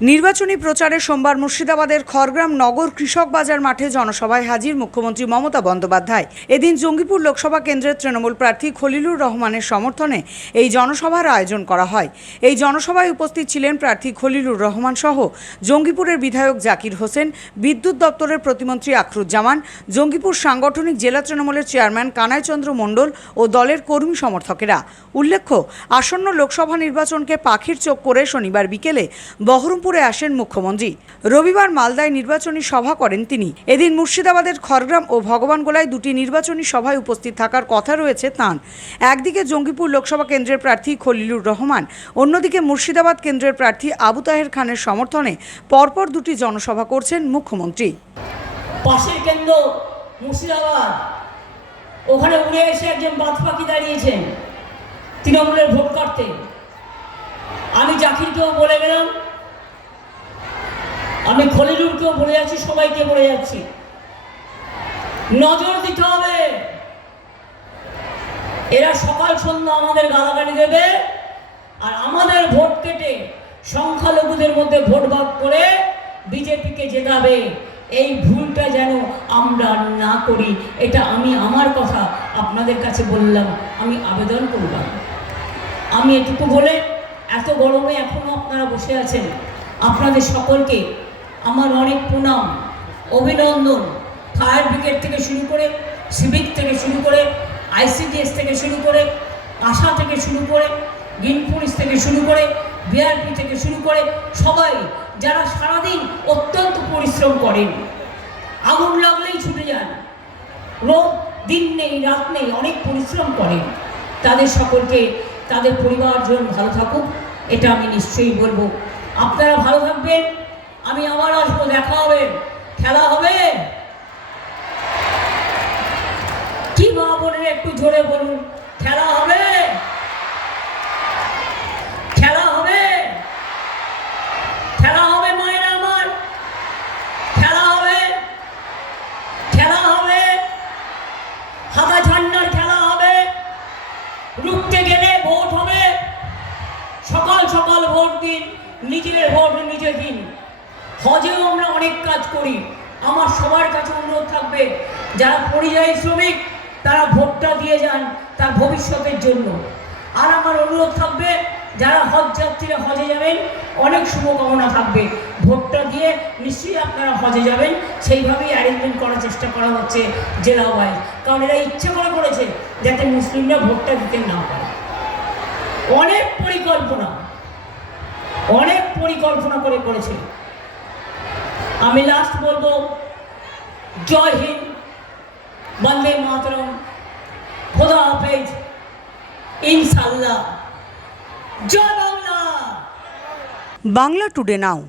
নির্বাচনী প্রচারে সোমবার মুর্শিদাবাদের খড়গ্রাম নগর কৃষক বাজার মাঠে জনসভায় হাজির মুখ্যমন্ত্রী মমতা বন্দ্যোপাধ্যায়। এদিন জঙ্গিপুর লোকসভা কেন্দ্রের তৃণমূল প্রার্থী খলিলুর রহমানের সমর্থনে এই জনসভার আয়োজন করা হয়। এই জনসভায় উপস্থিত ছিলেন প্রার্থী খলিলুর রহমান সহ জঙ্গিপুরের বিধায়ক জাকির হোসেন, বিদ্যুৎ দপ্তরের প্রতিমন্ত্রী আখরুজ্জামান, জঙ্গিপুর সাংগঠনিক জেলা তৃণমূলের চেয়ারম্যান কানাইচন্দ্র মণ্ডল ও দলের কর্মী সমর্থকেরা। উল্লেখ্য, আসন্ন লোকসভা নির্বাচনকে পাখির চোখ করে শনিবার বিকেলে বহরমপুরে আসেন মুখ্যমন্ত্রী। রবিবার মালদায় নির্বাচনী সভা করেন তিনি। এদিন মুর্শিদাবাদের খড়গ্রাম ও ভগবানগোলায় দুটি নির্বাচনী সভায় উপস্থিত থাকার কথা রয়েছে তাঁর। একদিকে জঙ্গিপুর লোকসভা কেন্দ্রের প্রার্থী খলিলুর রহমান, অন্যদিকে মুর্শিদাবাদ কেন্দ্রের প্রার্থী আবু তাহের খানের সমর্থনে পরপর দুটি জনসভা করছেন মুখ্যমন্ত্রী। পাশের কেন্দ্র, মুর্শিদাবাদ। ওখানে উড়ে এসে একজন বাদ পাখি দাঁড়িয়েছেন, তৃণমূলের ভোট কাটতে। আমি জাকিরকেও বলে গেলাম আমি খলিলুরকেও বলে যাচ্ছি, সবাইকে বলে যাচ্ছি। নজর দিতে হবে। এরা সকাল সন্ধ্যা আমাদের গালাগালি দেবে আর আমাদের ভোট কেটে সংখ্যালঘুদের মধ্যে ভোট ভাগ করে বিজেপিকে জেতাবে। এই ভুলটা যেন আমরা না করি, এটা আমি আমার কথা আপনাদের কাছে বললাম। আমি আবেদন করলাম আমি এটুকু বলে, এত গরমে এখনও আপনারা বসে আছেন। আপনাদের সকলকে আমার অনেক প্রণাম, অভিনন্দন। ফায়ার ব্রিগেড থেকে শুরু করে সিভিক থেকে শুরু করে আইসিডিএস থেকে শুরু করে, আশা থেকে শুরু করে গ্রিন পুলিশ থেকে শুরু করে বিআরপি থেকে শুরু করে, সবাই যারা সারাদিন অত্যন্ত পরিশ্রম করেন, আগুন লাগলেই ছুটে যান। রোদ দিন নেই, রাত নেই, অনেক পরিশ্রম করেন। তাদের সকলকে, তাদের পরিবারজন ভালো থাকুক, এটা আমি নিশ্চয়ই বলব। আপনারা ভালো থাকবেন। আমি আবার আসব, দেখা হবে। খেলা হবে। কি মা বোনের একটু জোরে বলুন। খেলা হবে। খেলা হবে। খেলা হবে মায়েরা আমার। খেলা হবে। খেলা হবে। হাতা ঝান্ডার খেলা হবে। রুখতে গেলে ভোট হবে। সকাল সকাল ভোট দিন, নিজের ভোট নিজে দিন হজেও আমরা অনেক কাজ করি। আমার সবার কাছে অনুরোধ থাকবে, যারা পরিযায়ী শ্রমিক, তারা ভোটটা দিয়ে যান তার ভবিষ্যতের জন্য। আর আমার অনুরোধ থাকবে, যারা হজ যাত্রীরা হজে যাবেন, অনেক শুভকামনা থাকবে। ভোটটা দিয়ে নিশ্চয়ই আপনারা হজে যাবেন। সেইভাবেই অ্যারেঞ্জমেন্ট করার চেষ্টা করা হচ্ছে জেলা ওয়াইজ কারণ এরা ইচ্ছে করে করেছে যাতে মুসলিমরা ভোটটা দিতে না পারে। অনেক পরিকল্পনা অনেক পরিকল্পনা করে করেছে। আমি লাস্ট বলব, জয় হিন্দ, বন্দে মাতরম, খোদা হাফেজ ইনশাল্লাহ জয় বাংলা। Bangla today now